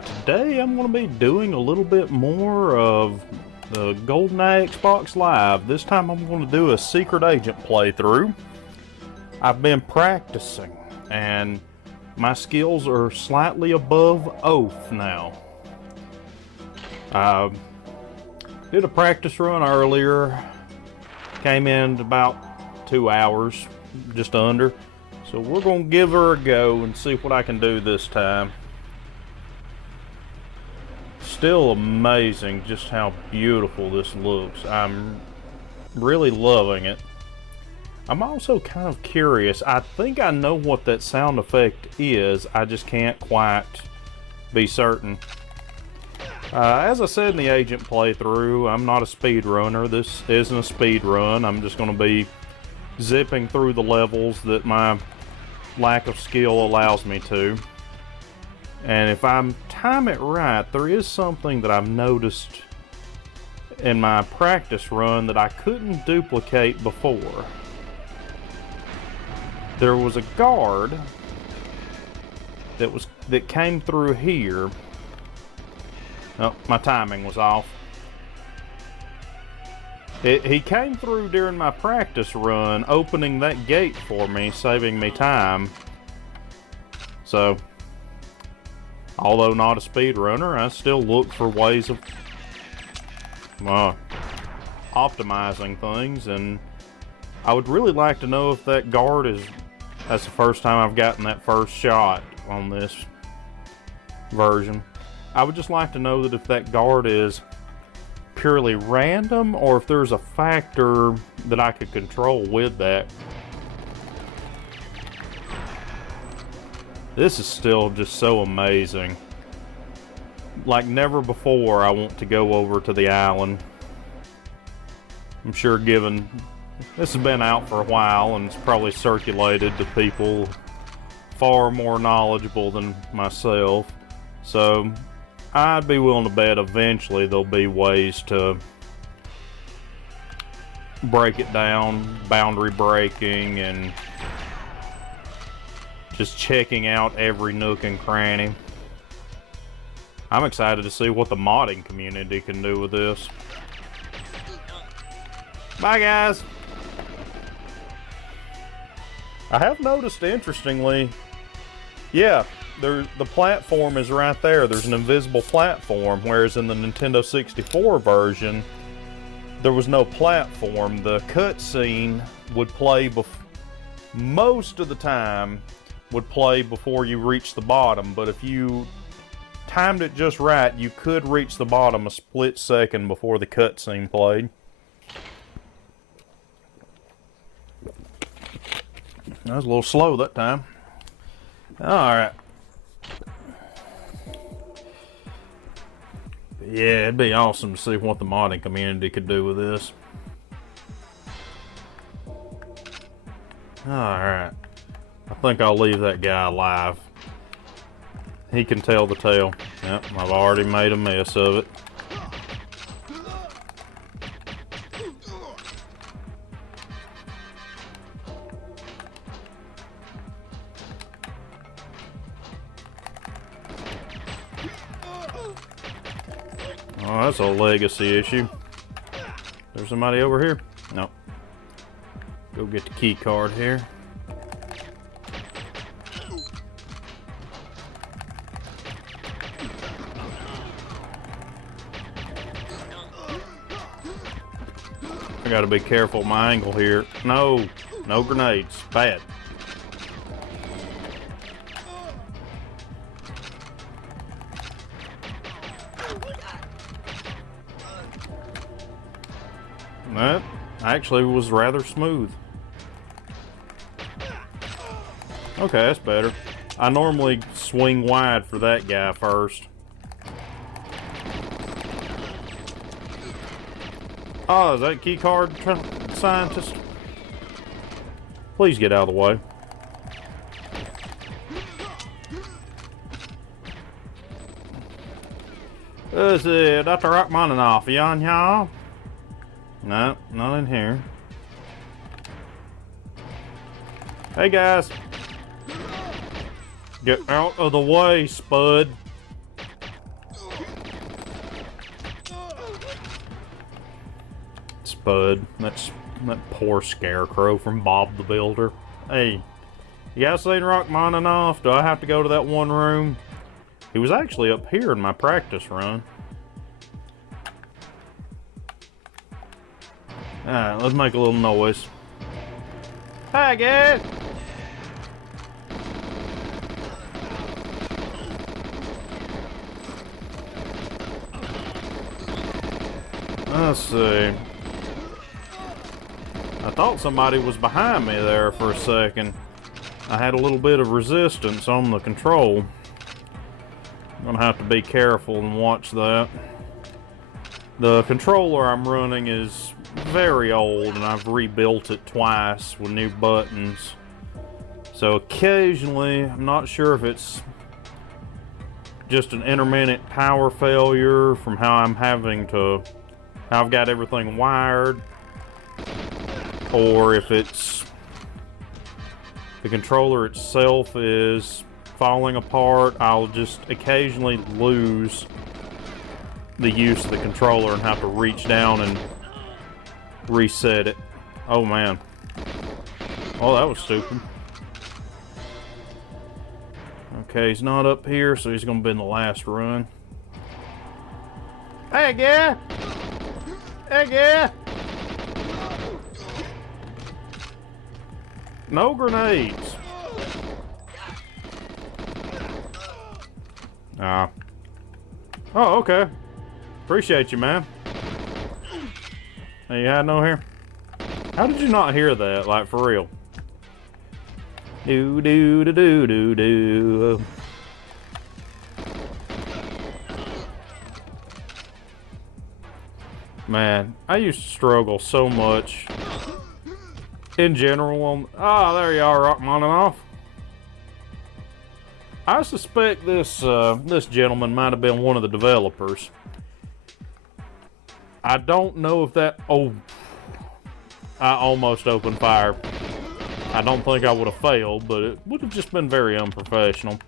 Today I'm going to be doing a little bit more of the Goldeneye Xbox Live. This time I'm going to do a secret agent playthrough. I've been practicing and my skills are slightly above oath now. Did a practice run earlier, came in about 2 hours, just under. So we're going to give her a go and see what I can do this time. Still amazing just how beautiful this looks. I'm really loving it. I'm also kind of curious. I think I know what that sound effect is. I just can't quite be certain. As I said in the agent playthrough, I'm not a speed runner. This isn't a speed run. I'm just going to be zipping through the levels that my lack of skill allows me to. And if I time it right, there is something that I've noticed in my practice run that I couldn't duplicate before. There was a guard that came through here. Oh, my timing was off. He came through during my practice run, opening that gate for me, saving me time. So, although not a speed runner, I still look for ways of optimizing things, and I would really like to know if that guard that's the first time I've gotten that first shot on this version. I would just like to know that if that guard is purely random or if there's a factor that I could control with that. This is still just so amazing. Like never before I want to go over to the island. I'm sure given this has been out for a while and it's probably circulated to people far more knowledgeable than myself. So I'd be willing to bet eventually there'll be ways to break it down, boundary breaking, and just checking out every nook and cranny. I'm excited to see what the modding community can do with this. Bye, guys. I have noticed, interestingly, yeah, the platform is right there. There's an invisible platform, whereas in the Nintendo 64 version, there was no platform. The cutscene would play most of the time would play before you reach the bottom, but if you timed it just right, you could reach the bottom a split second before the cutscene played. That was a little slow that time. Alright. Yeah, it'd be awesome to see what the modding community could do with this. Alright. I think I'll leave that guy alive. He can tell the tale. Yep, I've already made a mess of it. Oh, that's a legacy issue. There's somebody over here? No. Go get the key card here. I gotta be careful with my angle here. No grenades. Bad. That actually was rather smooth. Okay, that's better. I normally swing wide for that guy first. Oh, is that key card scientist? Please get out of the way. Is it Dr. Rachmaninoff? You on here? No, not in here. Hey guys. Get out of the way, Spud. Spud. That poor Scarecrow from Bob the Builder. Hey, you guys seen Rachmaninoff? Do I have to go to that one room? He was actually up here in my practice run. Alright, let's make a little noise. Hi, guys! Let's see. I thought somebody was behind me there for a second. I had a little bit of resistance on the control. I'm gonna have to be careful and watch that. The controller I'm running is very old and I've rebuilt it twice with new buttons. So occasionally, I'm not sure if it's just an intermittent power failure from how I've got everything wired, or if it's the controller itself is falling apart. I'll just occasionally lose the use of the controller and have to reach down and reset it. Oh man. Oh, that was stupid. Okay, he's not up here, so he's gonna be in the last run. Hey, guy! Hey, guy! No grenades. Ah. Oh, okay. Appreciate you, man. Hey, you had no here? How did you not hear that? Like, for real? Do do do do do do. Man, I used to struggle so much in general on... Ah, there you are, Rachmaninoff. I suspect this this gentleman might have been one of the developers. I don't know if that... Oh, I almost opened fire. I don't think I would have failed, but it would have just been very unprofessional.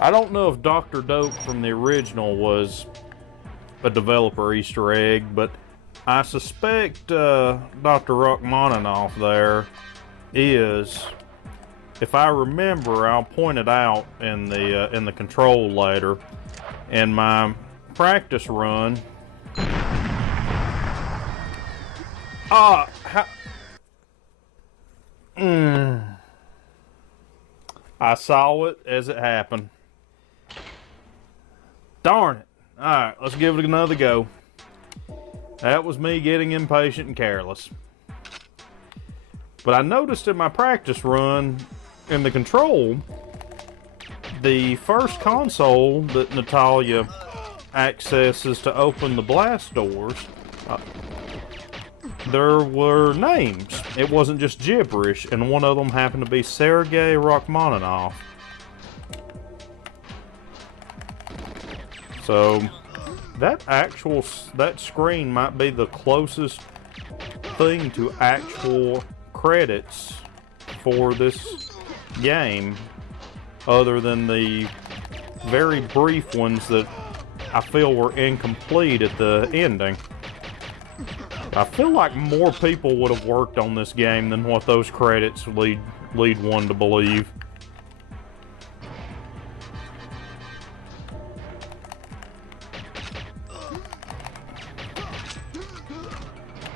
I don't know if Dr. Dope from the original was a developer Easter egg, but I suspect Dr. Rachmaninoff there is. If I remember, I'll point it out in the control later. In my practice run, I saw it as it happened. Darn it. Alright, let's give it another go. That was me getting impatient and careless. But I noticed in my practice run, in the control, the first console that Natalia accesses to open the blast doors, there were names. It wasn't just gibberish, and one of them happened to be Sergei Rachmaninoff. So that screen might be the closest thing to actual credits for this game, other than the very brief ones that I feel were incomplete at the ending. I feel like more people would have worked on this game than what those credits lead one to believe.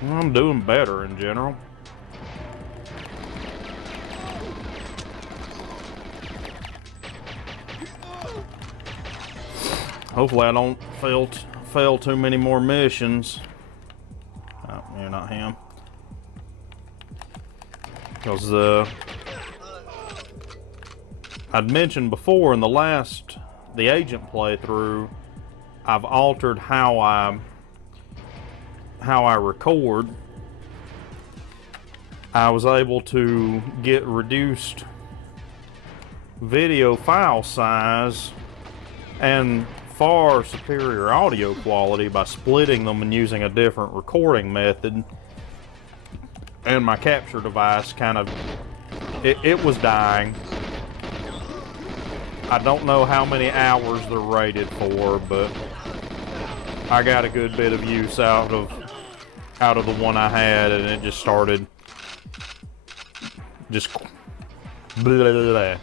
I'm doing better in general. Hopefully I don't fail too many more missions. Oh, you're not him. Because I'd mentioned before in the agent playthrough, I've altered how I record. I was able to get reduced video file size and far superior audio quality by splitting them and using a different recording method. And my capture device it was dying. I don't know how many hours they're rated for, but I got a good bit of use out of out of the one I had, and it just started just blah, blah, blah.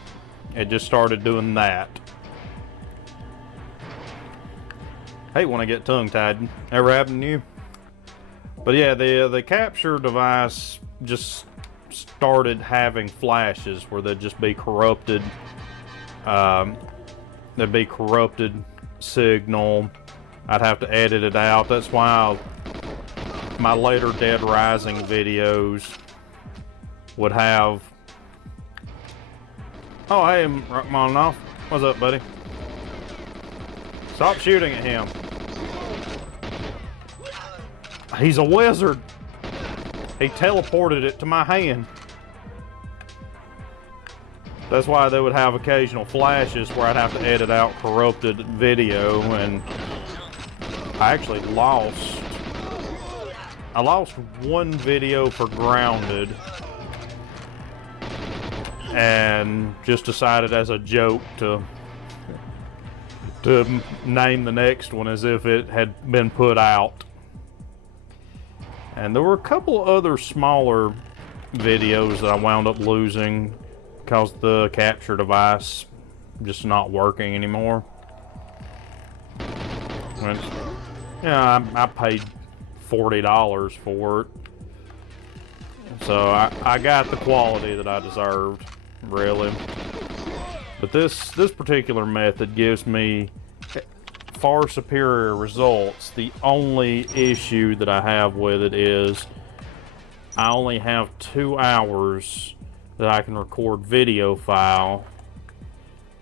It just started doing that. Hate when I get tongue-tied. Ever happened to you? But yeah, the capture device just started having flashes where they'd just be corrupted. There'd be corrupted signal. I'd have to edit it out. That's why my later Dead Rising videos would have... Oh, hey, Rachmaninoff. What's up, buddy? Stop shooting at him. He's a wizard. He teleported it to my hand. That's why they would have occasional flashes where I'd have to edit out corrupted video, and I actually lost one video for Grounded, and just decided as a joke to name the next one as if it had been put out. And there were a couple other smaller videos that I wound up losing because the capture device just not working anymore. And, yeah, I paid $40 for it, so I got the quality that I deserved, really. But this particular method gives me far superior results. The only issue that I have with it is I only have 2 hours that I can record video file,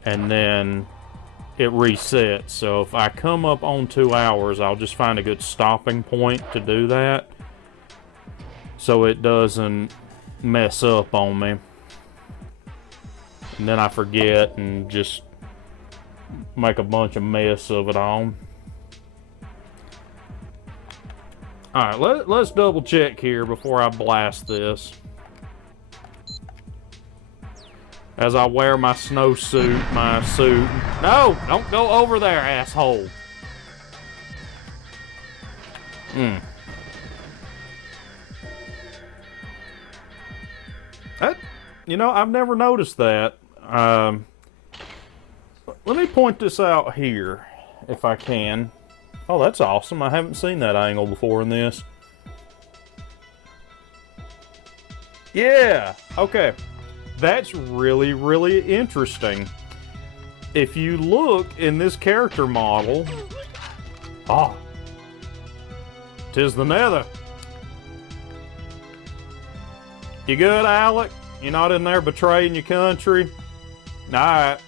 and then it resets. So if I come up on 2 hours, I'll just find a good stopping point to do that, so it doesn't mess up on me. And then I forget and just make a bunch of mess of it all. Alright, let's double check here before I blast this. As I wear my snowsuit, my suit. No! Don't go over there, asshole! That, you know, I've never noticed that. Let me point this out here, if I can. Oh, that's awesome. I haven't seen that angle before in this. Yeah, okay. That's really, really interesting. If you look in this character model... Oh. 'Tis the nether. You good, Alec? You're not in there betraying your country? Alright.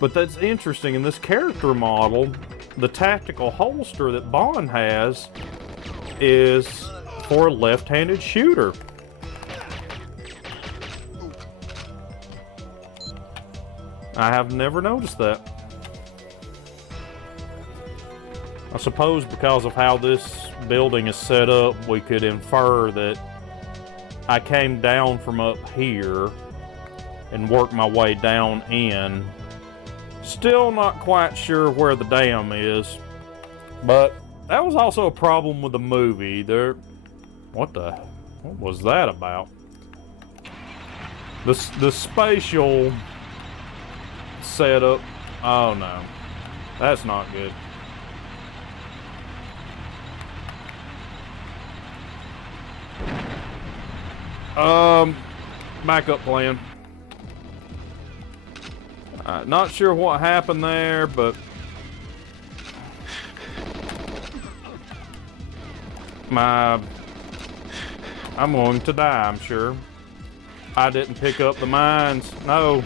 But that's interesting. In this character model, the tactical holster that Bond has is for a left-handed shooter. I have never noticed that. I suppose because of how this building is set up, we could infer that I came down from up here and worked my way down in. Still not quite sure where the dam is, but that was also a problem with the movie. What was that about? The spatial setup. Oh no, that's not good. Backup plan. Not sure what happened there, but I'm going to die, I'm sure. I didn't pick up the mines. No.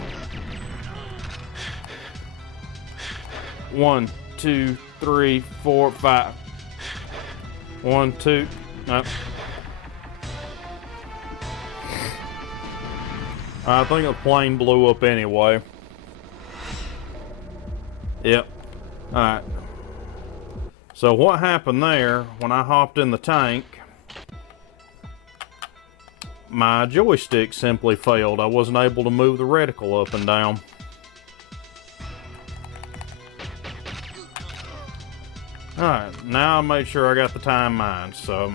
1, 2, 3, 4, 5. 1, 2. No. I think the plane blew up anyway. Yep. Alright. So what happened there, when I hopped in the tank, my joystick simply failed. I wasn't able to move the reticle up and down. Alright, now I make sure I got the time mined, so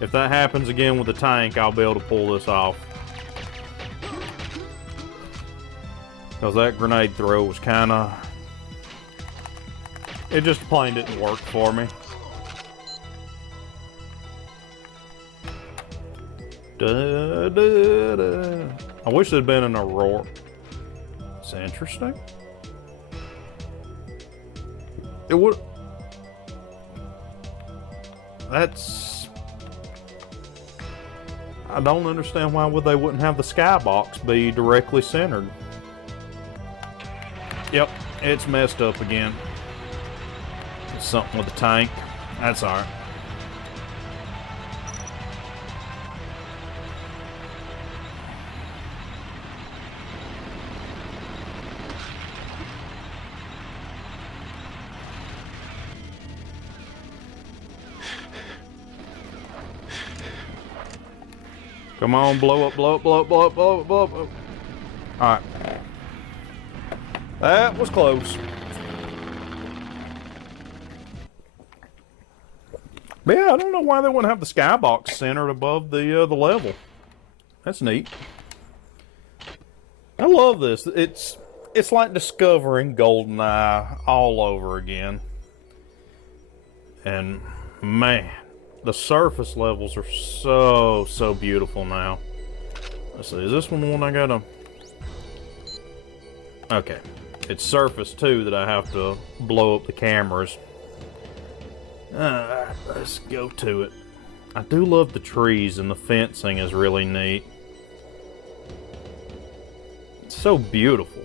if that happens again with the tank, I'll be able to pull this off. Because that grenade throw was kinda... It just plain didn't work for me. Da, da, da. I wish there'd been an Aurora. It's interesting. It would... That's... I don't understand why they wouldn't have the skybox be directly centered. Yep, it's messed up again. It's something with the tank. That's alright. Come on, blow up, blow up, blow up, blow up, blow up, blow up. Alright. That was close. But yeah, I don't know why they wouldn't have the skybox centered above the level. That's neat. I love this. It's like discovering Goldeneye all over again. And man, the surface levels are so beautiful now. Let's see, is this one the one I gotta... Okay, it's surface 2 that I have to blow up the cameras. Alright, let's go to it. I do love the trees, and the fencing is really neat. It's so beautiful.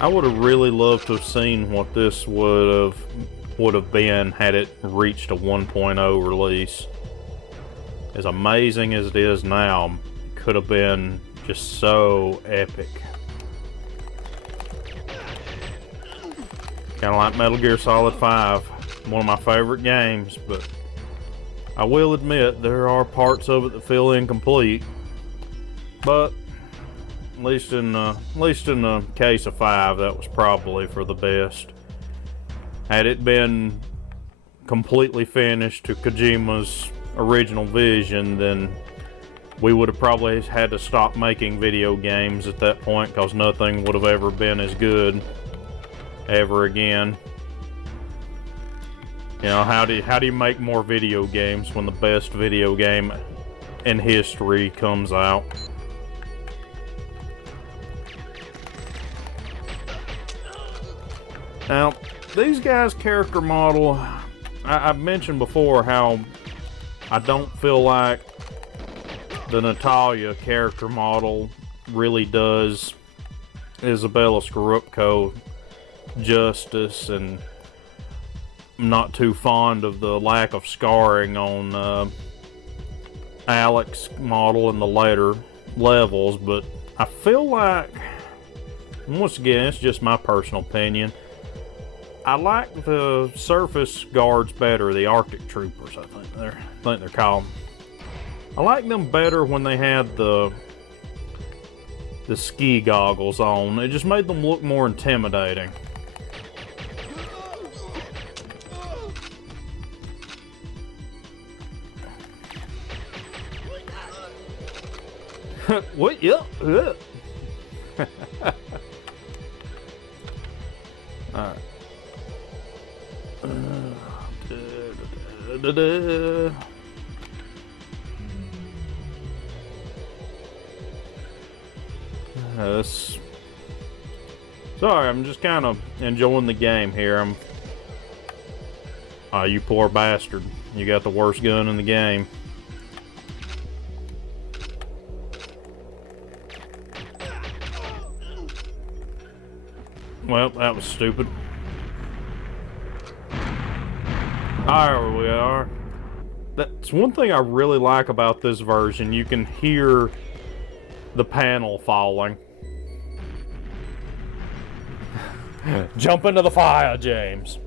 I would have really loved to have seen what this would have been had it reached a 1.0 release. As amazing as it is now, it could have been just so epic. Kind of like Metal Gear Solid 5, one of my favorite games, but I will admit there are parts of it that feel incomplete. But at least in the case of 5, that was probably for the best. Had it been completely finished to Kojima's original vision, then we would have probably had to stop making video games at that point, because nothing would have ever been as good ever again. You know, how do you make more video games when the best video game in history comes out? Now, these guys' character model, I've mentioned before how I don't feel like the Natalia character model really does Isabella Scorupco justice, and I'm not too fond of the lack of scarring on Alex's model in the later levels, but I feel like, once again, it's just my personal opinion, I like the surface guards better, the Arctic Troopers, I think they're called. I like them better when they had the ski goggles on. It just made them look more intimidating. What? Yep. Alright. Sorry, I'm just kind of enjoying the game here. You poor bastard. You got the worst gun in the game. Well, that was stupid. There we are. That's one thing I really like about this version. You can hear the panel falling. Jump into the fire, James.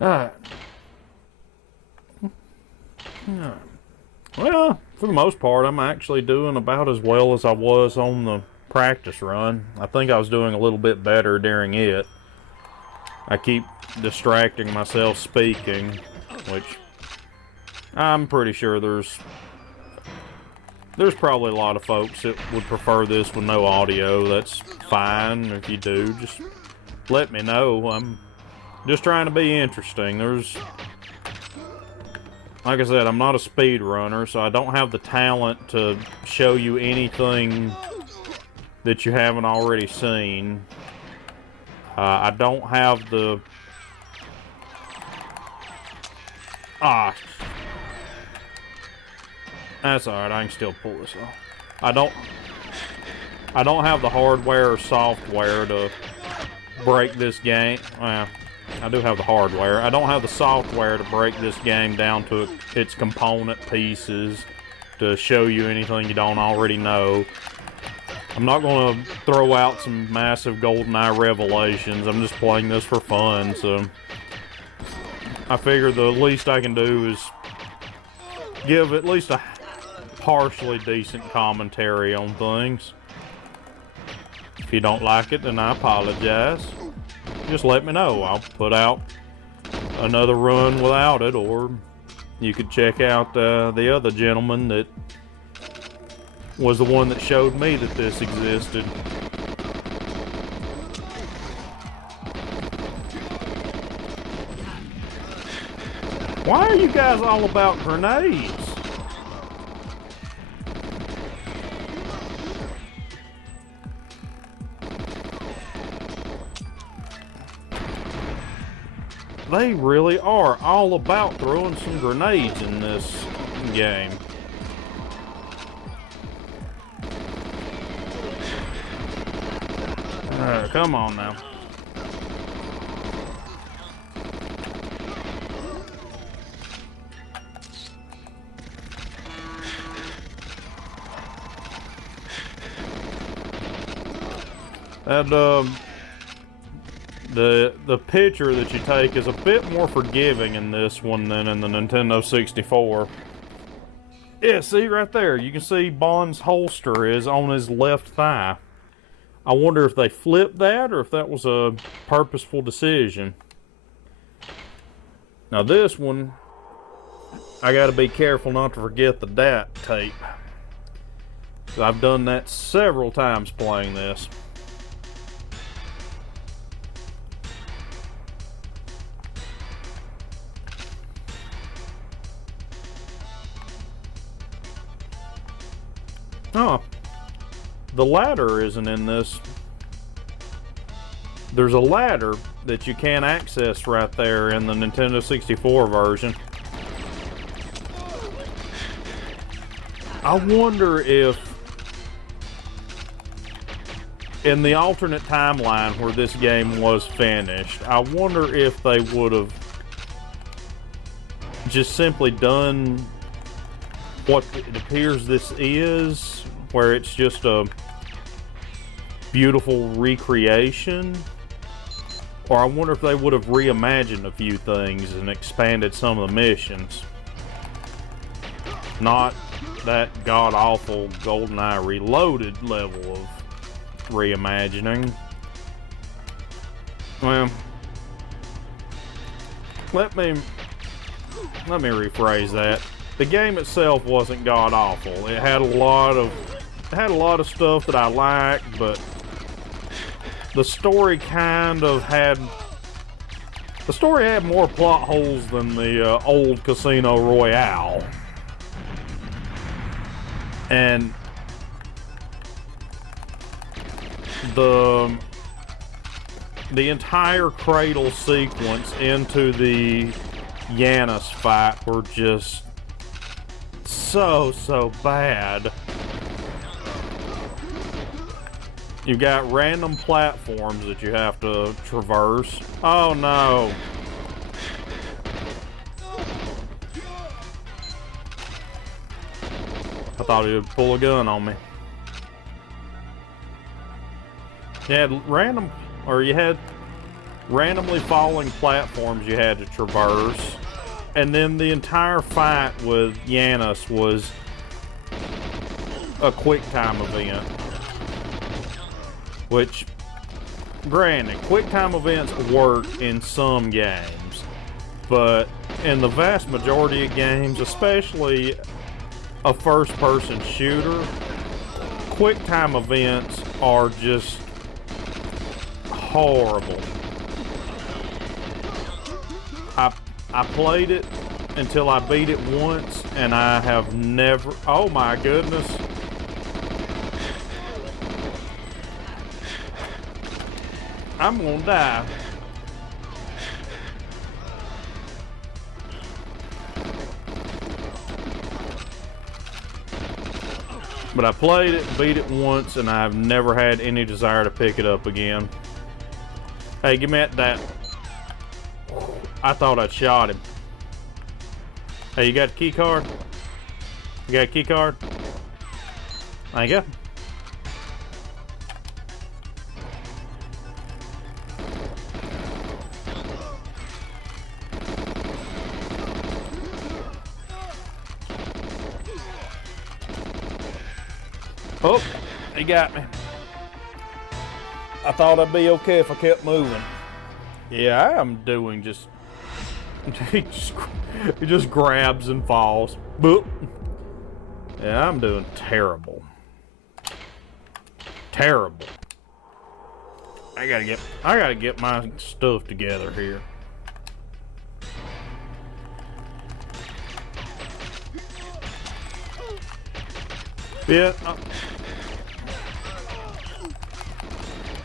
Alright. Well, for the most part, I'm actually doing about as well as I was on the practice run. I think I was doing a little bit better during it. I keep distracting myself speaking, which I'm pretty sure there's probably a lot of folks that would prefer this with no audio. That's fine. If you do, just let me know. I'm just trying to be interesting. Like I said, I'm not a speed runner, so I don't have the talent to show you anything that you haven't already seen. I don't have the... That's alright, I can still pull this off. I don't have the hardware or software to break this game. Well, I do have the hardware. I don't have the software to break this game down to its component pieces to show you anything you don't already know. I'm not going to throw out some massive Goldeneye revelations. I'm just playing this for fun, so I figure the least I can do is give at least a partially decent commentary on things. If you don't like it, then I apologize. Just let me know. I'll put out another run without it, or you could check out the other gentleman that was the one that showed me that this existed. Why are you guys all about grenades? They really are all about throwing some grenades in this game. Come on now. And the picture that you take is a bit more forgiving in this one than in the Nintendo 64. Yeah, see right there, you can see Bond's holster is on his left thigh. I wonder if they flipped that or if that was a purposeful decision. Now this one, I gotta be careful not to forget the DAT tape. I've done that several times playing this. Oh, the ladder isn't in this. There's a ladder that you can't access right there in the Nintendo 64 version. I wonder if in the alternate timeline where this game was finished, I wonder if they would have just simply done what it appears this is, where it's just a beautiful recreation, or I wonder if they would have reimagined a few things and expanded some of the missions. Not that god-awful GoldenEye Reloaded level of reimagining. Well, let me rephrase that. The game itself wasn't god-awful. It had a lot of stuff that I liked, but the story had more plot holes than the old Casino Royale. And the entire cradle sequence into the Yanis fight were just so bad. You've got random platforms that you have to traverse. Oh no. I thought he would pull a gun on me. You had randomly falling platforms you had to traverse, and then the entire fight with Yanis was a quick time event. Which, granted, quick time events work in some games, but in the vast majority of games, especially a first-person shooter, quick time events are just horrible. I played it until I beat it once, and I have never... Oh my goodness. I'm gonna die. But I played it, beat it once, and I've never had any desire to pick it up again. Hey, give me that. I thought I'd shot him. Hey, you got a key card? You got a key card? Thank you. Oh, he got me. I thought I'd be okay if I kept moving. Yeah, I am doing just... he just grabs and falls. Boop. Yeah, I'm doing terrible. Terrible. I gotta get my stuff together here. Yeah.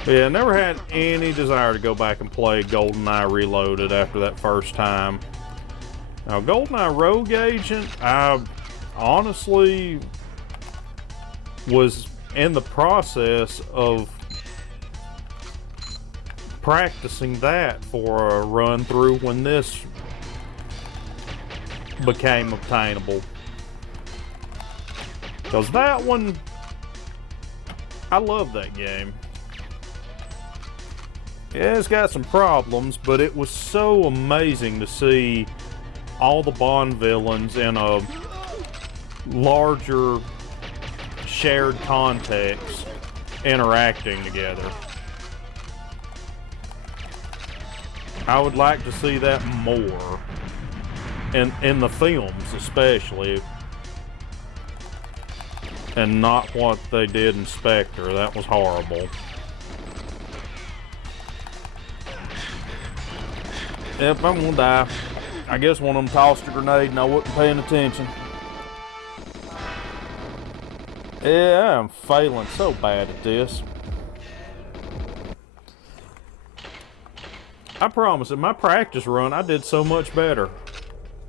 Yeah, never had any desire to go back and play Goldeneye Reloaded after that first time. Now, Goldeneye Rogue Agent, I honestly was in the process of practicing that for a run through when this became obtainable. Because that one, I love that game. Yeah, it's got some problems, but it was so amazing to see all the Bond villains in a larger shared context interacting together. I would like to see that more, in the films especially, and not what they did in Spectre. That was horrible. Yep, I'm gonna die. I guess one of them tossed a grenade and I wasn't paying attention. Yeah, I'm failing so bad at this. I promise, in my practice run, I did so much better.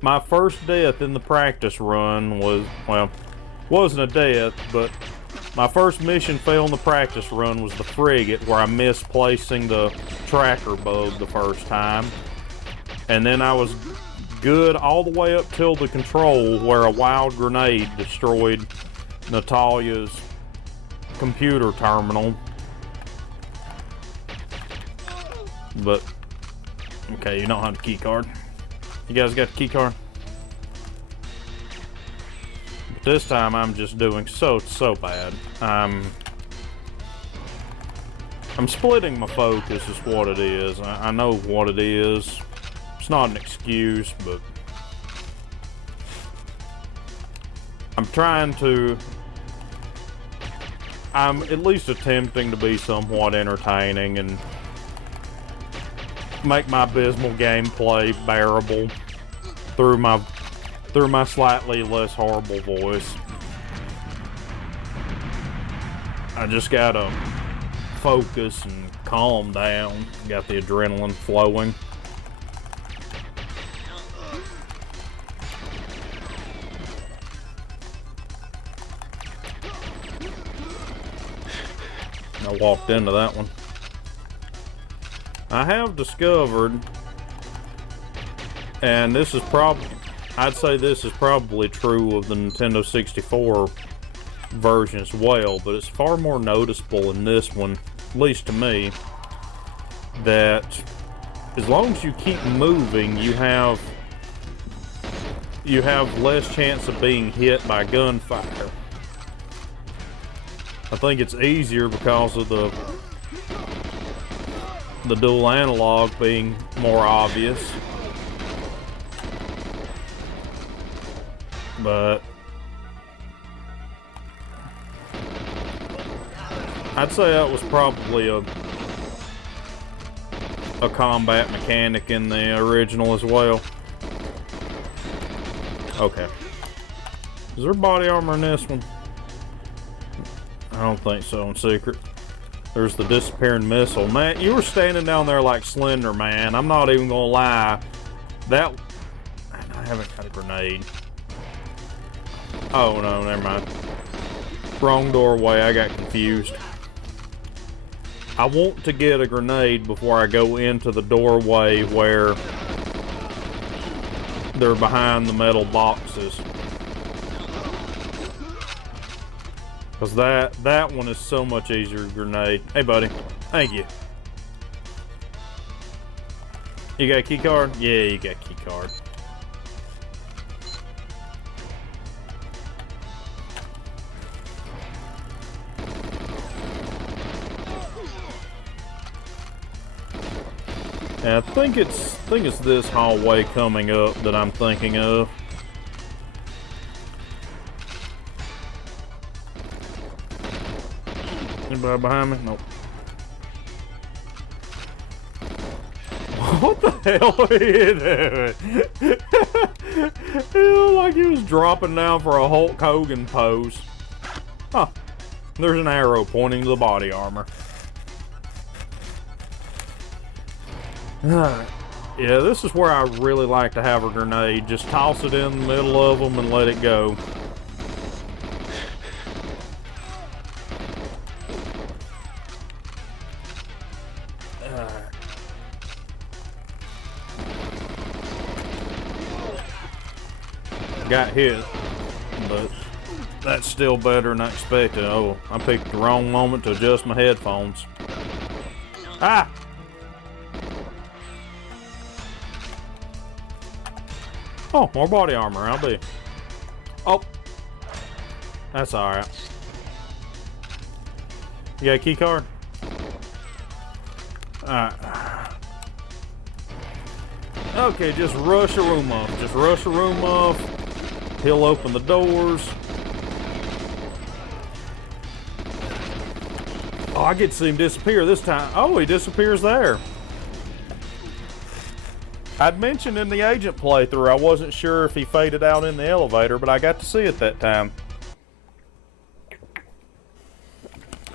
My first death in the practice run was, well, wasn't a death, but my first mission fail in the practice run was the frigate, where I missed placing the tracker bug the first time. And then I was good all the way up till the control, where a wild grenade destroyed Natalia's computer terminal. But, okay, you don't have the key card. You guys got the key card? But this time I'm just doing so bad. I'm splitting my focus is what it is. I know what it is. It's not an excuse, but I'm at least attempting to be somewhat entertaining and make my abysmal gameplay bearable through my slightly less horrible voice. I just gotta focus and calm down. Got the adrenaline flowing. I walked into that one. I have discovered, and this is I'd say this is probably true of the Nintendo 64 version as well, but it's far more noticeable in this one, at least to me, that as long as you keep moving, you have less chance of being hit by gunfire. I think it's easier because of the dual analog being more obvious. But I'd say that was probably a combat mechanic in the original as well. Okay. Is there body armor in this one? I don't think so in Secret. There's the disappearing missile. Man, you were standing down there like Slender Man. I'm not even gonna lie. That... I haven't got a grenade. Oh no, never mind. Wrong doorway, I got confused. I want to get a grenade before I go into the doorway where they're behind the metal boxes. Because that one is so much easier to grenade. Hey buddy, thank you. You got a key card? Yeah, you got a key card. Yeah, I think it's this hallway coming up that I'm thinking of. Anybody behind me? Nope. What the hell are you doing? It looked like he was dropping down for a Hulk Hogan pose. Huh. There's an arrow pointing to the body armor. Yeah, this is where I really like to have a grenade. Just toss it in the middle of them and let it go. Got hit, but that's still better than I expected. Oh, I picked the wrong moment to adjust my headphones. Ah! Oh, more body armor. I'll be. Oh, that's all right. You got a key card? All right. Okay, just rush a room off. Just rush a room off. He'll open the doors. Oh, I get to see him disappear this time. Oh, he disappears there. I'd mentioned in the agent playthrough I wasn't sure if he faded out in the elevator, but I got to see it that time.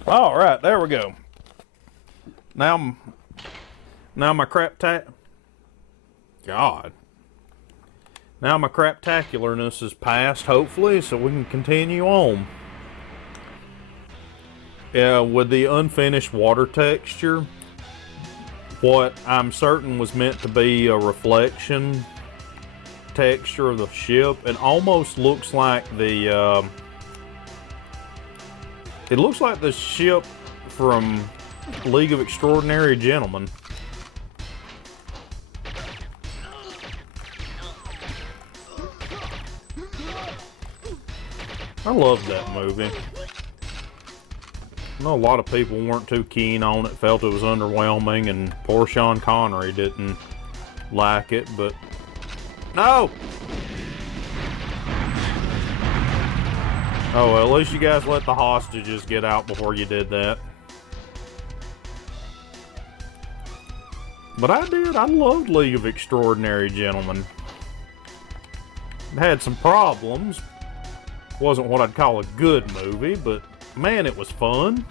All right, there we go. Now my God. Now my craptacularness is past, hopefully, so we can continue on. Yeah, with the unfinished water texture, what I'm certain was meant to be a reflection texture of the ship, it almost looks like the it looks like the ship from League of Extraordinary Gentlemen. I loved that movie. I know a lot of people weren't too keen on it, felt it was underwhelming, and poor Sean Connery didn't like it, but... No! Oh, well, at least you guys let the hostages get out before you did that. But I loved League of Extraordinary Gentlemen. It had some problems. Wasn't what I'd call a good movie, but man, it was fun.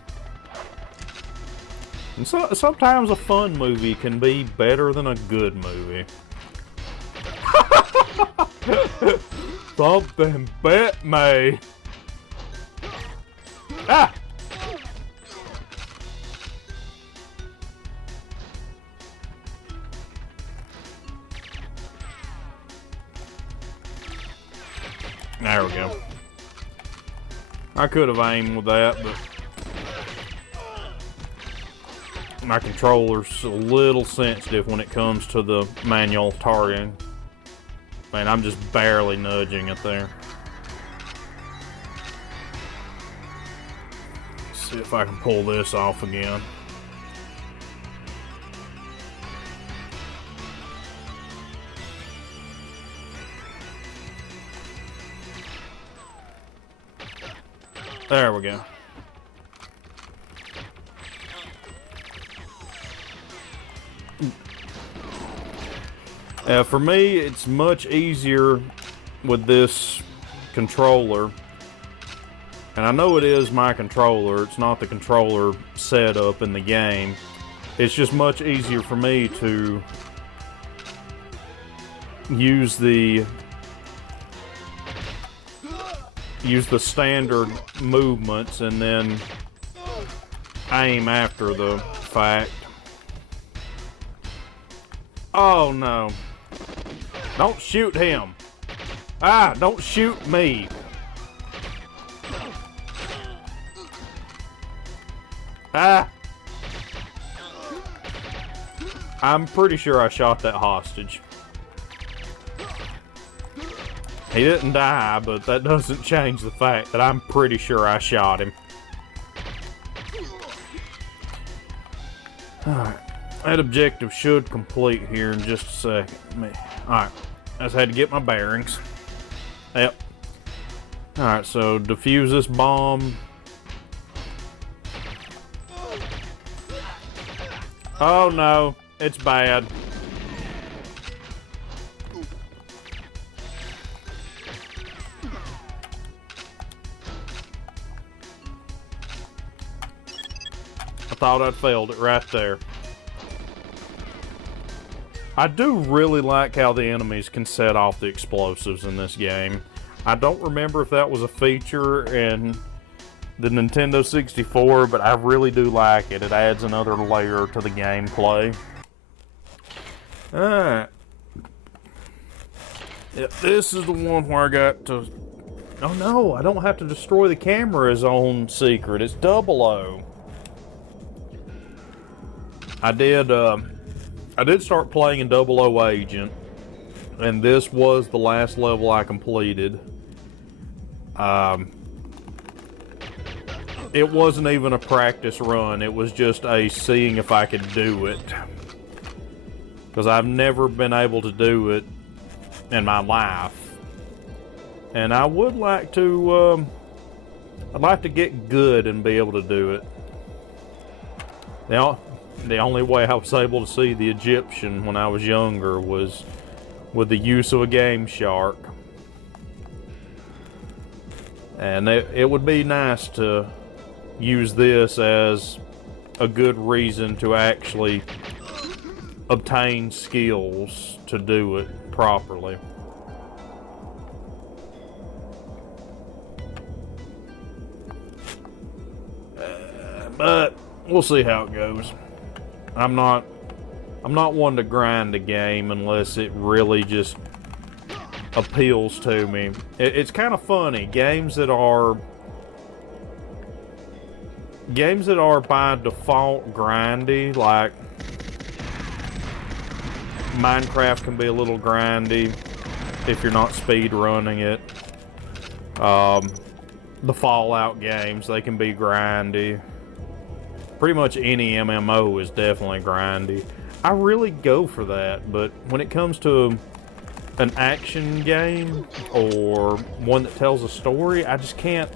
And so, sometimes a fun movie can be better than a good movie. Something bit me. Ah! There we go. I could have aimed with that, but my controller's a little sensitive when it comes to the manual targeting. Man, I'm just barely nudging it there. Let's see if I can pull this off again. There we go. For me, it's much easier with this controller. And I know it is my controller. It's not the controller setup in the game. It's just much easier for me to use the standard movements and then aim after the fact. Oh no. Don't shoot him. Ah, don't shoot me. Ah. I'm pretty sure I shot that hostage. He didn't die, but that doesn't change the fact that I'm pretty sure I shot him. Alright. That objective should complete here in just a second. Alright. I just had to get my bearings. Yep. Alright, so defuse this bomb. Oh no, it's bad. I thought I'd failed it right there. I do really like how the enemies can set off the explosives in this game. I don't remember if that was a feature in the Nintendo 64, but I really do like it. It adds another layer to the gameplay. Alright. Yep, this is the one where I got to... Oh no, I don't have to destroy the camera's own secret. It's 00. I did start playing in 00 Agent, and this was the last level I completed. It wasn't even a practice run, it was just a seeing if I could do it. Because I've never been able to do it in my life. And I would like to, I'd like to get good and be able to do it. Now, the only way I was able to see the Egyptian when I was younger was with the use of a Game Shark. And it would be nice to use this as a good reason to actually obtain skills to do it properly. But we'll see how it goes. I'm not one to grind a game unless it really just appeals to me. It's kind of funny. Games that are by default grindy, like Minecraft can be a little grindy if you're not speed running it. The Fallout games, they can be grindy. Pretty much any MMO is definitely grindy. I really go for that, but when it comes to an action game or one that tells a story, I just can't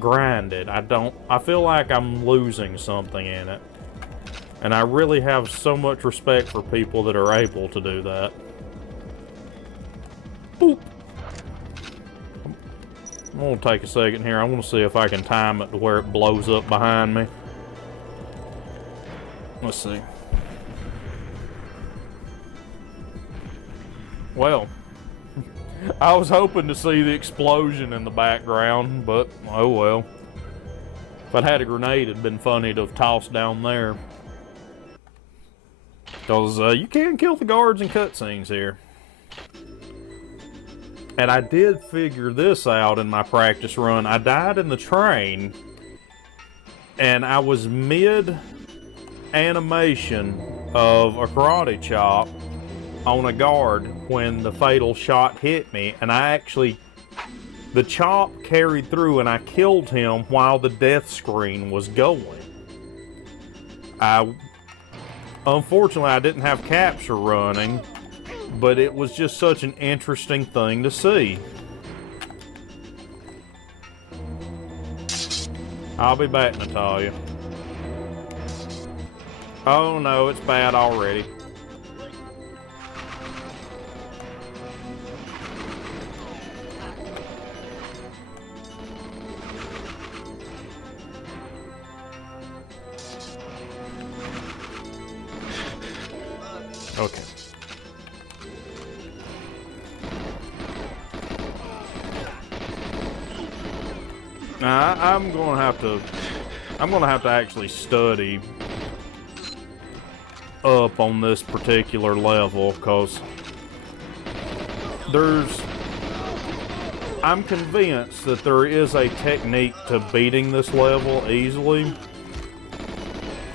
grind it. I feel like I'm losing something in it. And I really have so much respect for people that are able to do that. Boop. I'm gonna take a second here. I want to see if I can time it to where it blows up behind me. Let's see. Well, I was hoping to see the explosion in the background, but oh well. If I'd had a grenade, it'd been funny to have tossed down there. Because you can kill the guards in cutscenes here. And I did figure this out in my practice run. I died in the train, and I was mid animation of a karate chop on a guard when the fatal shot hit me, and the chop carried through and I killed him while the death screen was going. Unfortunately, I didn't have capture running, but it was just such an interesting thing to see. I'll be back, Natalia. Oh no, it's bad already. Okay. Now, I'm gonna have to actually study up on this particular level, because I'm convinced that there is a technique to beating this level easily,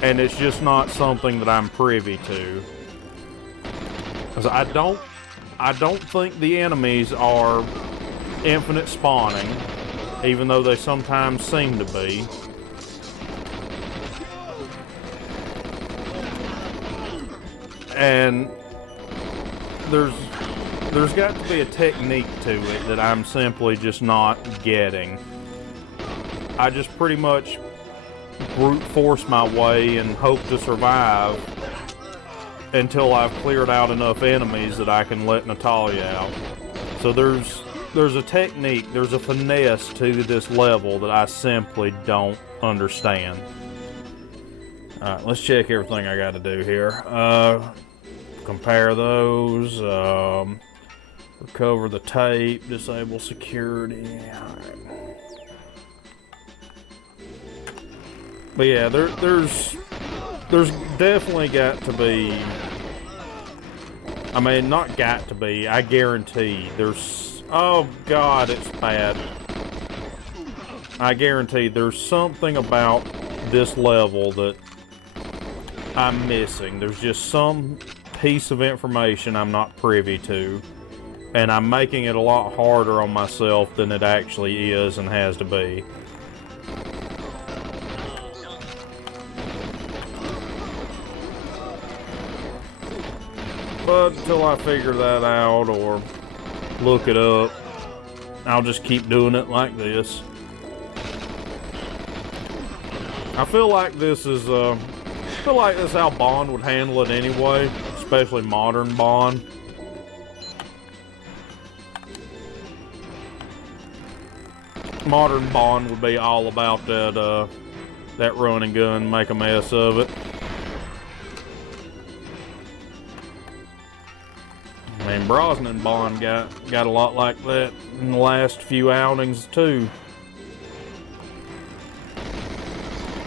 and it's just not something that I'm privy to. Because I don't think the enemies are infinite spawning, even though they sometimes seem to be. And there's got to be a technique to it that I'm simply just not getting. I just pretty much brute force my way and hope to survive until I've cleared out enough enemies that I can let Natalia out. So there's a technique, there's a finesse to this level that I simply don't understand. Alright, let's check everything I gotta do here. Compare those, recover the tape, disable security. Alright. But yeah, there's definitely got to be, I mean, not got to be, I guarantee there's, oh god, it's bad. I guarantee there's something about this level that I'm missing. There's just some piece of information I'm not privy to, and I'm making it a lot harder on myself than it actually is and has to be. But until I figure that out or look it up, I'll just keep doing it like this. I feel like this is how Bond would handle it anyway, especially modern Bond. Modern Bond would be all about that run and gun, make a mess of it. I mean, Brosnan Bond got a lot like that in the last few outings too.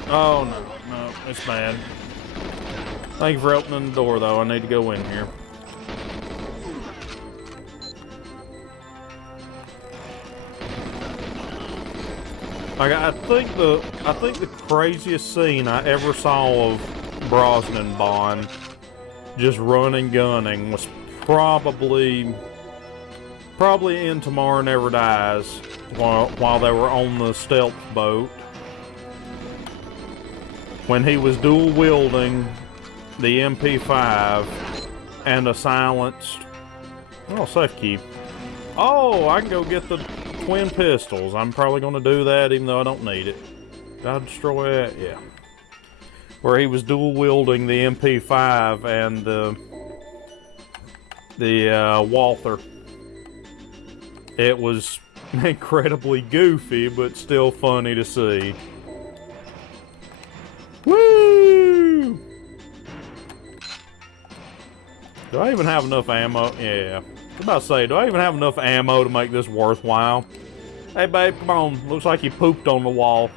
Oh no, it's bad. Thank you for opening the door though, I need to go in here. Like, I think the craziest scene I ever saw of Brosnan Bond just running gunning was probably in Tomorrow Never Dies while they were on the stealth boat, when he was dual wielding the MP5 and a silenced, oh, safe key. Oh, I can go get the twin pistols. I'm probably going to do that even though I don't need it. Did I destroy it? Yeah. Where he was dual wielding the MP5 and the Walther. It was incredibly goofy, but still funny to see. Woo! Do I even have enough ammo? Yeah. I was about to say, do I even have enough ammo to make this worthwhile? Hey babe, come on. Looks like you pooped on the wall.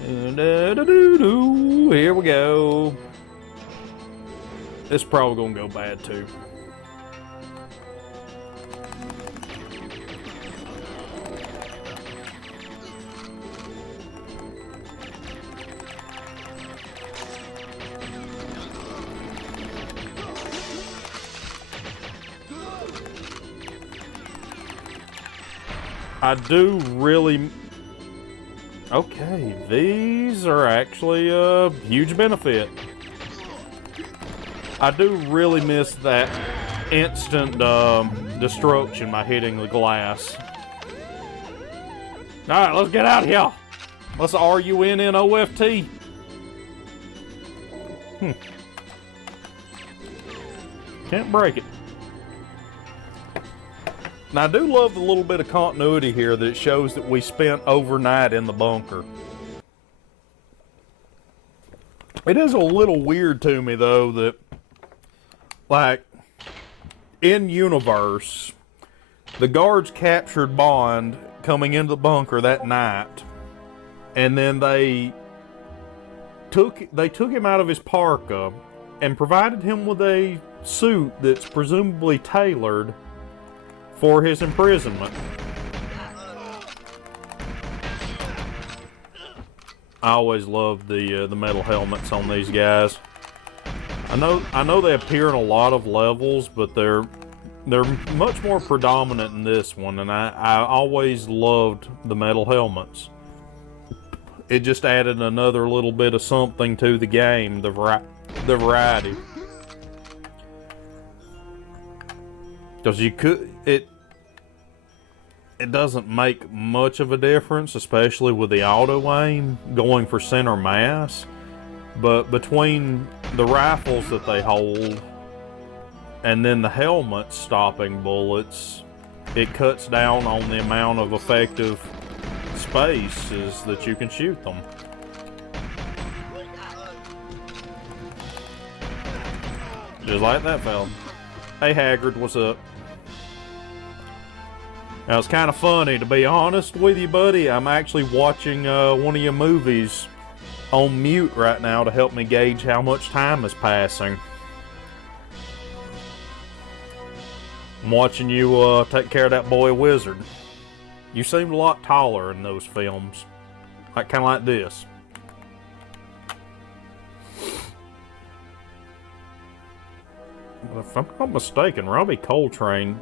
Here we go. This is probably gonna go bad too. I do really... Okay, these are actually a huge benefit. I do really miss that instant destruction by hitting the glass. Alright, let's get out of here. Let's RUNNOFT. Can't break it. Now, I do love the little bit of continuity here that shows that we spent overnight in the bunker. It is a little weird to me, though, that, like, in universe, the guards captured Bond coming into the bunker that night, and then they took him out of his parka and provided him with a suit that's presumably tailored for his imprisonment. I always loved the metal helmets on these guys. I know they appear in a lot of levels, but they're much more predominant in this one, and I always loved the metal helmets. It just added another little bit of something to the game, the variety. Because it doesn't make much of a difference, especially with the auto aim going for center mass. But between the rifles that they hold and then the helmets stopping bullets, it cuts down on the amount of effective spaces that you can shoot them. Just like that fella. Hey Haggard, what's up? Now, it's kind of funny, to be honest with you, buddy. I'm actually watching one of your movies on mute right now to help me gauge how much time is passing. I'm watching you take care of that boy wizard. You seemed a lot taller in those films. Like, kind of like this. But if I'm not mistaken, Robbie Coltrane,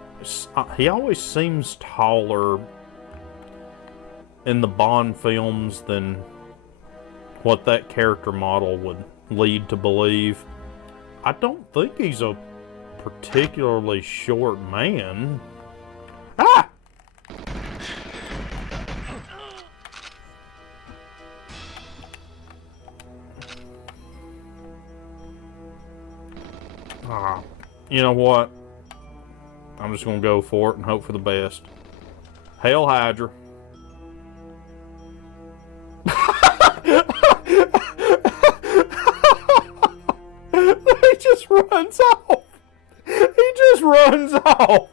he always seems taller in the Bond films than what that character model would lead to believe. I don't think he's a particularly short man. Ah! Ah, you know what? I'm just gonna go for it and hope for the best. Hail Hydra. He just runs off. He just runs off.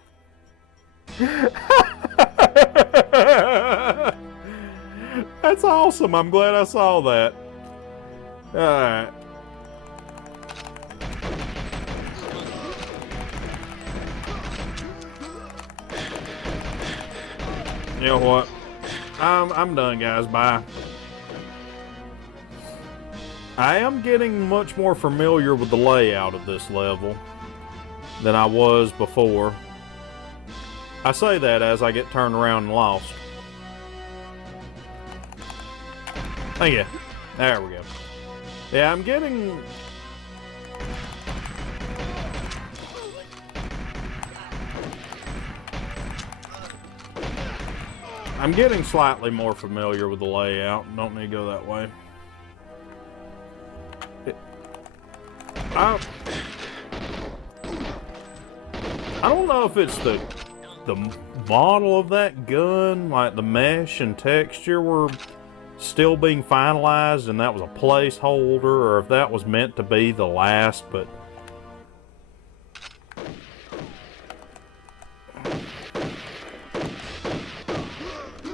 That's awesome. I'm glad I saw that. Alright. You know what? I'm done, guys. Bye. I am getting much more familiar with the layout of this level than I was before. I say that as I get turned around and lost. Thank you. There we go. Yeah, I'm getting... slightly more familiar with the layout. Don't need to go that way. I don't know if it's the model of that gun, like the mesh and texture were still being finalized and that was a placeholder, or if that was meant to be the last, but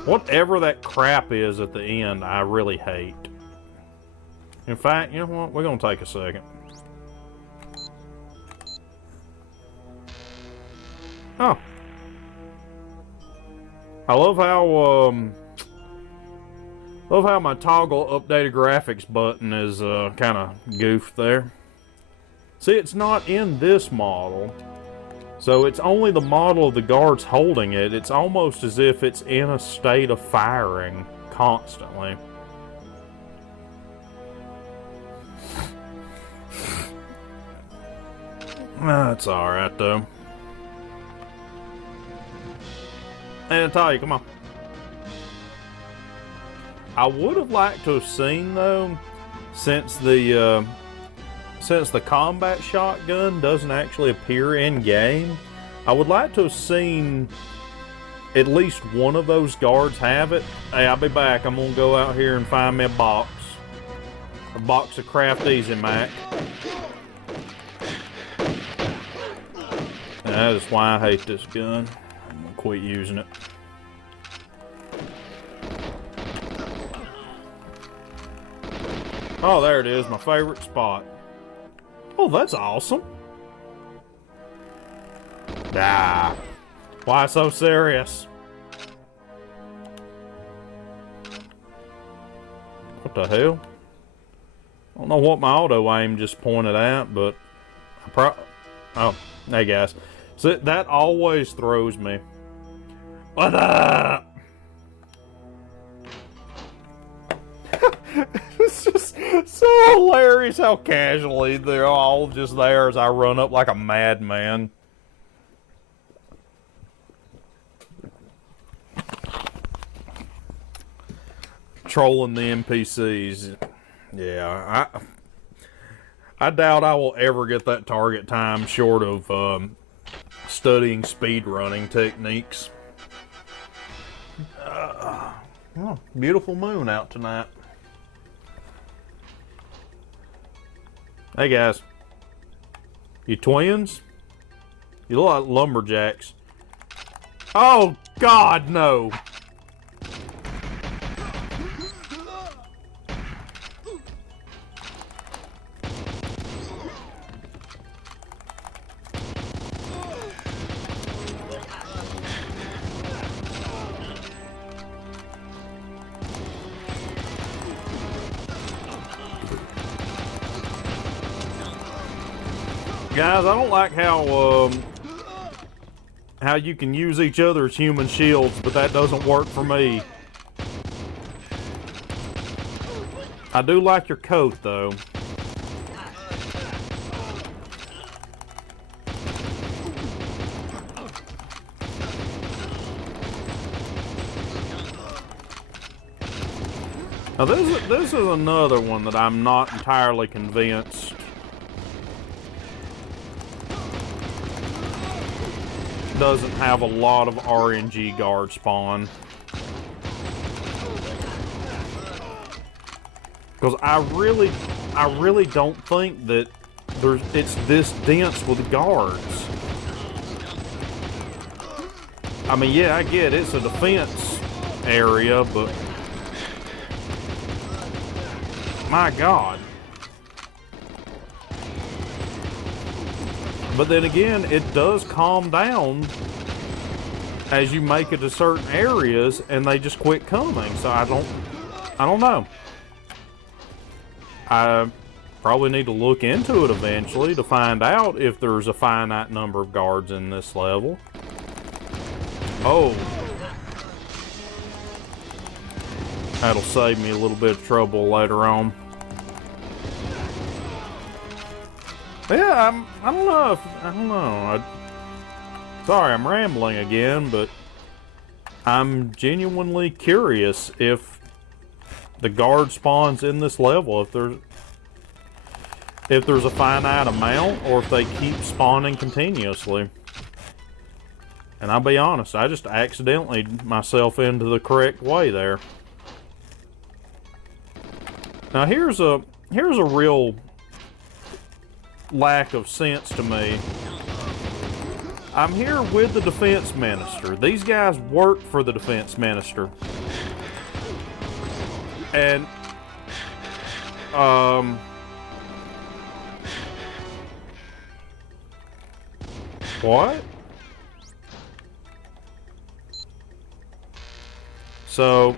whatever that crap is at the end, I really hate. In fact, you know what? We're going to take a second. Oh. I love how my toggle updated graphics button is kind of goofed there. See, it's not in this model. So it's only the model of the guards holding it. It's almost as if it's in a state of firing constantly. That's alright though. And Natalia, come on. I would have liked to have seen though, since the combat shotgun doesn't actually appear in game, I would like to have seen at least one of those guards have it. Hey, I'll be back. I'm gonna go out here and find me a box of Craft Easy Mac. And that is why I hate this gun. I'm gonna quit using it. Oh, there it is, my favorite spot. Oh, that's awesome. Ah, why so serious? What the hell? I don't know what my auto aim just pointed at, but oh, hey guys. So that always throws me. What up? It's just so hilarious how casually they're all just there as I run up like a madman. Trolling the NPCs. Yeah, I doubt I will ever get that target time short of studying speedrunning techniques. Oh, beautiful moon out tonight. Hey guys, you twins? You look like lumberjacks. Oh God, no! Guys, I don't like how you can use each other's human shields, but that doesn't work for me. I do like your coat, though. Now this is another one that I'm not entirely convinced doesn't have a lot of RNG guard spawn. Because I really don't think that it's this dense with guards. I mean, yeah, I get it's a defense area, but my God. But then again, it does calm down as you make it to certain areas, and they just quit coming. So I don't know. I probably need to look into it eventually to find out if there's a finite number of guards in this level. Oh. That'll save me a little bit of trouble later on. Yeah, I don't know. Sorry, I'm rambling again, but I'm genuinely curious if the guard spawns in this level, if there's a finite amount, or if they keep spawning continuously. And I'll be honest, I just accidentally myself into the correct way there. Now here's a real lack of sense to me. I'm here with the defense minister. These guys work for the defense minister. And what? So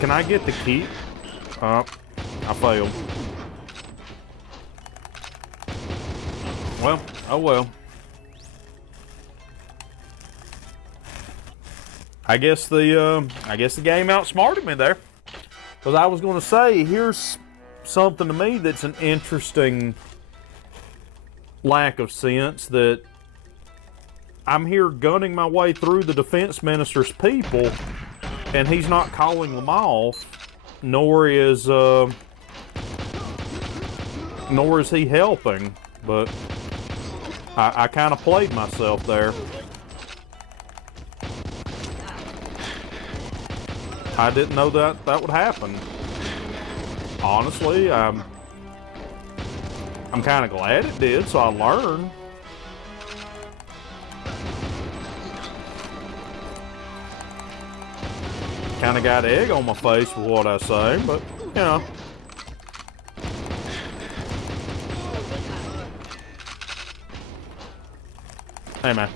can I get the key? I failed. Well, oh well. I guess the game outsmarted me there. Because I was going to say, here's something to me that's an interesting lack of sense, that I'm here gunning my way through the defense minister's people, and he's not calling them off, nor is he helping. But I kind of played myself there. I didn't know that would happen. Honestly, I'm kind of glad it did, so I learned. Kind of got egg on my face with what I say, but, you know. Hey, man.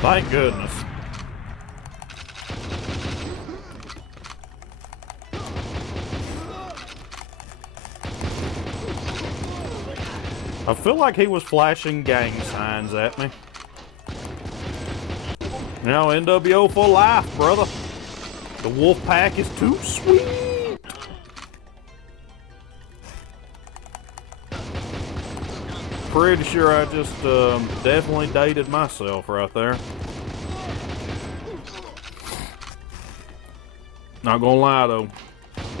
Thank goodness. I feel like he was flashing gang signs at me. You know, NWO for life, brother. The wolf pack is too sweet. Pretty sure I just definitely dated myself right there. Not gonna lie though,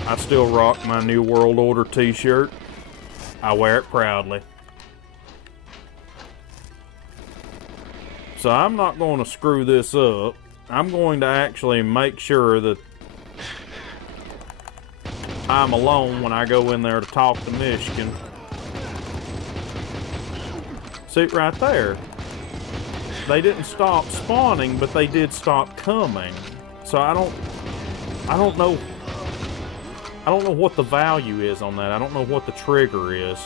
I still rock my New World Order t-shirt. I wear it proudly. So I'm not going to screw this up. I'm going to actually make sure that I'm alone when I go in there to talk to Michigan. See, right there. They didn't stop spawning, but they did stop coming. So I don't know what the value is on that. I don't know what the trigger is.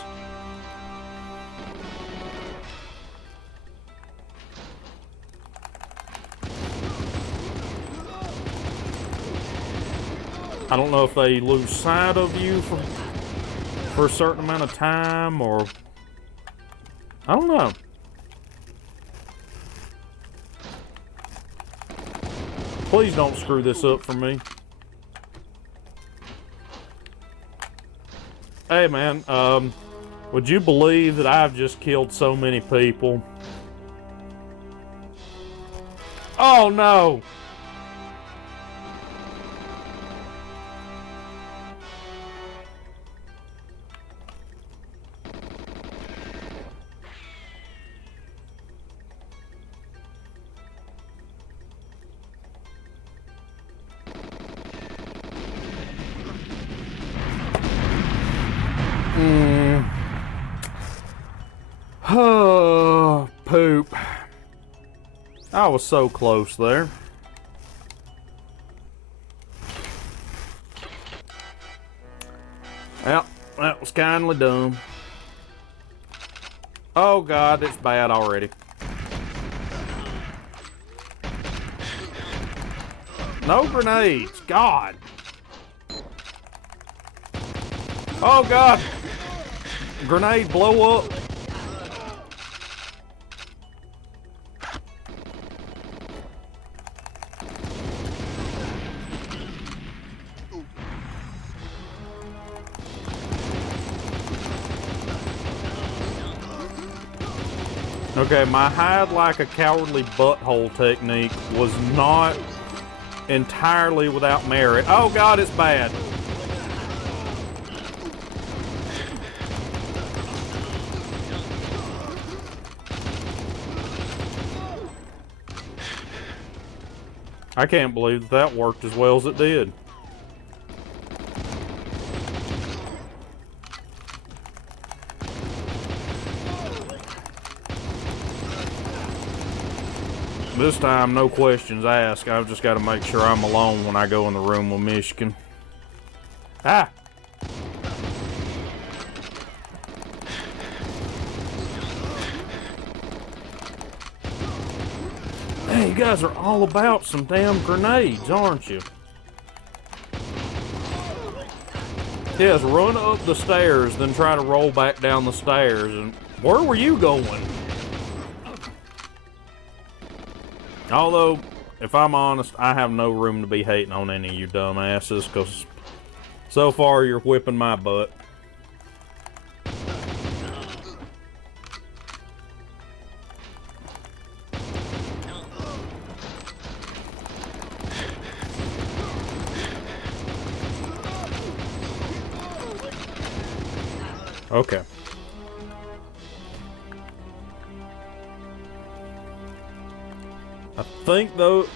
I don't know if they lose sight of you for a certain amount of time, or I don't know. Please don't screw this up for me. Hey man, would you believe that I've just killed so many people? Oh no! Oh, poop. I was so close there. Well, that was kindly dumb. Oh God, it's bad already. No grenades, God. Oh God. Grenade blow up. Okay, my hide like a cowardly butthole technique was not entirely without merit. Oh God, it's bad. I can't believe that worked as well as it did. This time, no questions asked. I've just got to make sure I'm alone when I go in the room with Michigan. Ah! Man, you guys are all about some damn grenades, aren't you? Yes, run up the stairs, then try to roll back down the stairs. And where were you going? Although, if I'm honest, I have no room to be hating on any of you dumbasses, because so far you're whipping my butt. Okay. I think though.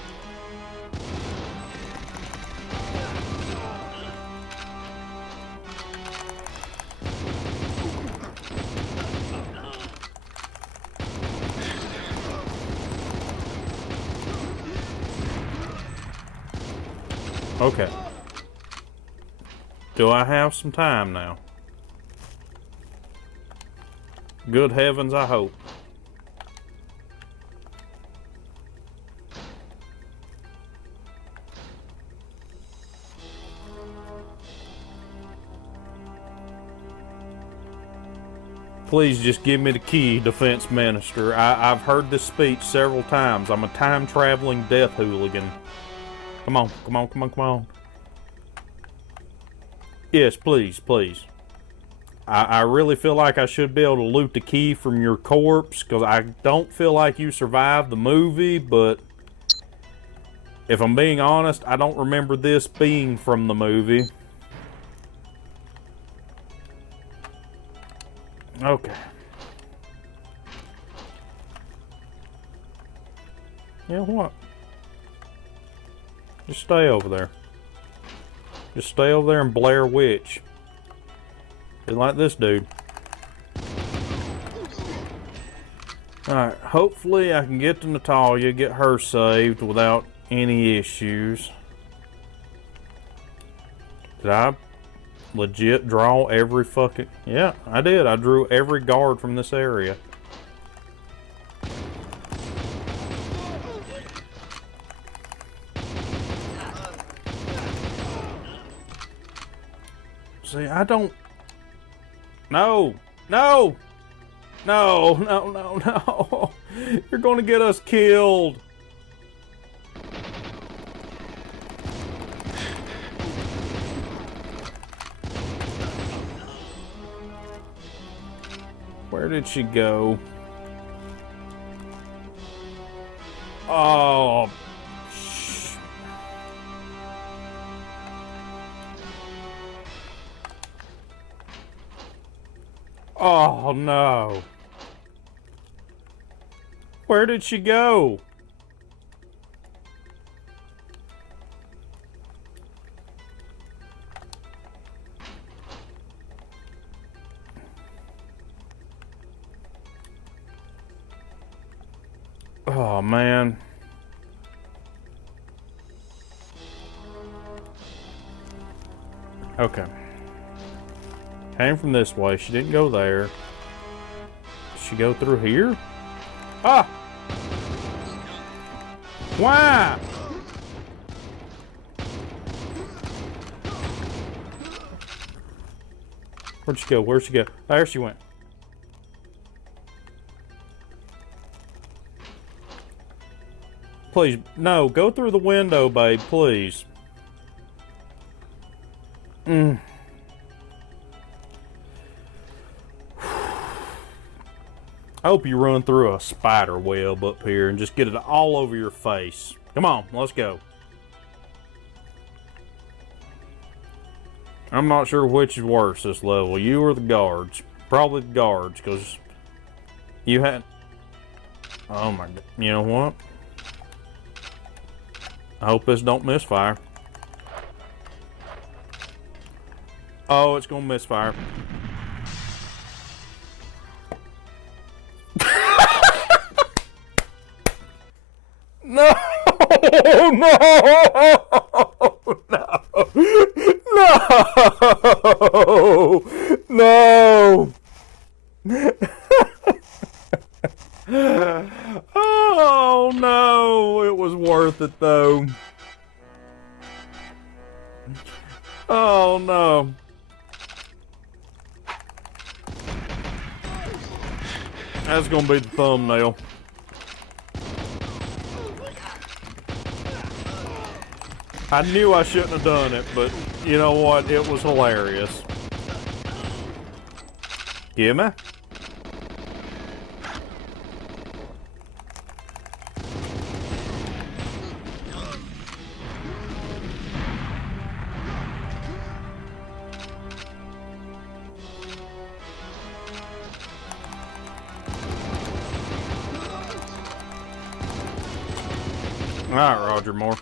Okay. Do I have some time now? Good heavens, I hope. Please just give me the key, Defense Minister. I've heard this speech several times. I'm a time-traveling death hooligan. Come on, come on, come on, come on. Yes, please, please. I really feel like I should be able to loot the key from your corpse, because I don't feel like you survived the movie, but if I'm being honest, I don't remember this being from the movie. Okay. You know what? Just stay over there. Just stay over there and Blair Witch. Like this dude. Alright, hopefully I can get to Natalia, get her saved without any issues. Did I legit draw every fucking... Yeah, I did. I drew every guard from this area. See, I don't... No! No! No, no, no, no! You're gonna get us killed! Where did she go? Oh... Oh no. Where did she go? Oh man. Okay. Came from this way. She didn't go there. Did she go through here? Ah! Why? Where'd she go? Where'd she go? There she went. Please, no, go through the window, babe, please. I hope you run through a spider web up here and just get it all over your face. Come on, let's go. I'm not sure which is worse this level, you or the guards. Probably the guards, because you had... Oh my God. You know what? I hope this don't misfire. Oh, it's gonna misfire. No! No! No! No! No! Oh no, it was worth it though. Oh no. That's gonna be the thumbnail. I knew I shouldn't have done it, but you know what? It was hilarious. Give me. All right, Roger Moore.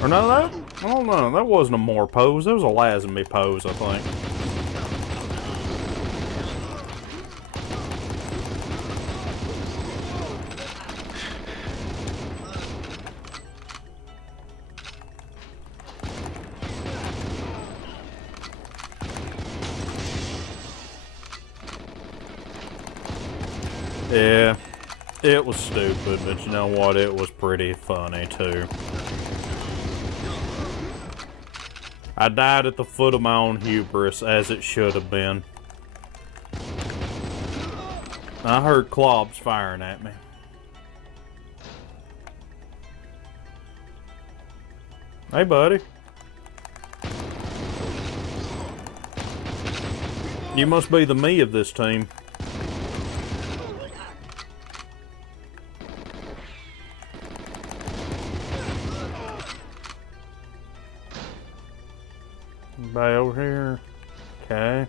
Or no, that, I don't know, that wasn't a Moore pose. That was a Lazenby pose, I think. Yeah, it was stupid, but you know what? It was pretty funny, too. I died at the foot of my own hubris, as it should have been. I heard Clobbs firing at me. Hey, buddy. You must be the me of this team. By over here. Okay.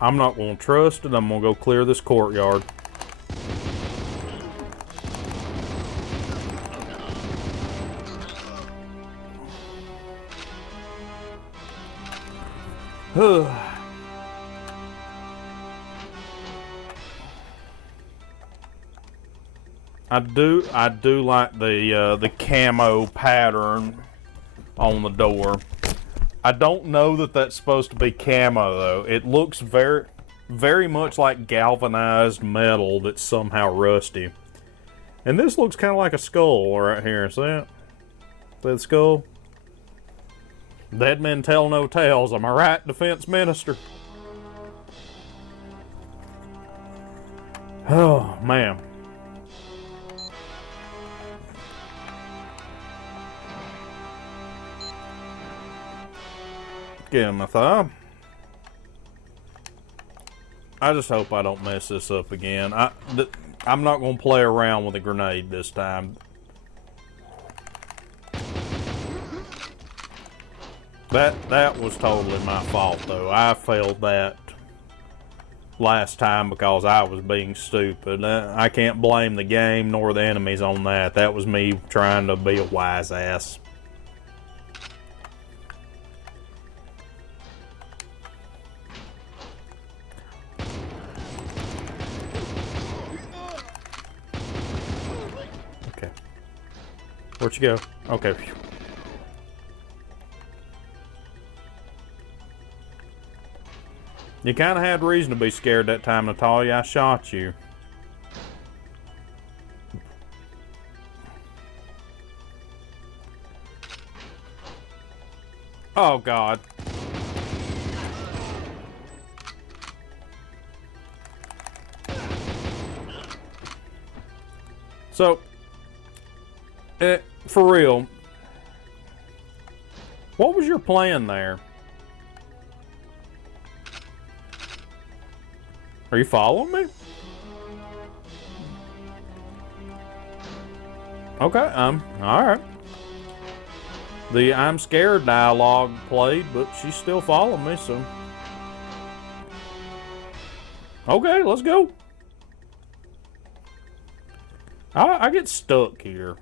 I'm not going to trust it. I'm going to go clear this courtyard. I do like the camo pattern on the door. I don't know that that's supposed to be camo though. It looks very much like galvanized metal that's somehow rusty. And this looks kind of like a skull right here. See it? That skull? Dead men tell no tales. Am I right, Defense Minister? Oh man. Give him a thumb. I just hope I don't mess this up again. I'm not going to play around with a grenade this time. That was totally my fault though. I failed that last time because I was being stupid. I can't blame the game nor the enemies on that. That was me trying to be a wise ass. Okay. Where'd you go? Okay. You kind of had reason to be scared that time, Natalia. I shot you. Oh, God. So, for real, what was your plan there? Are you following me? Okay, alright. The I'm scared dialogue played, but she's still following me, so. Okay, let's go. I get stuck here.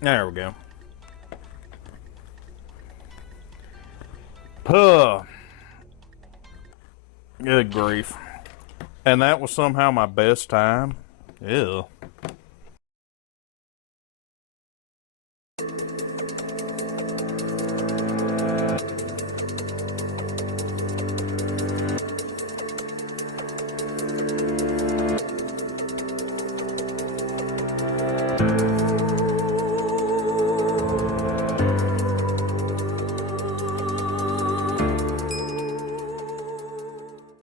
There we go. Puh. Good grief. And that was somehow my best time. Ew.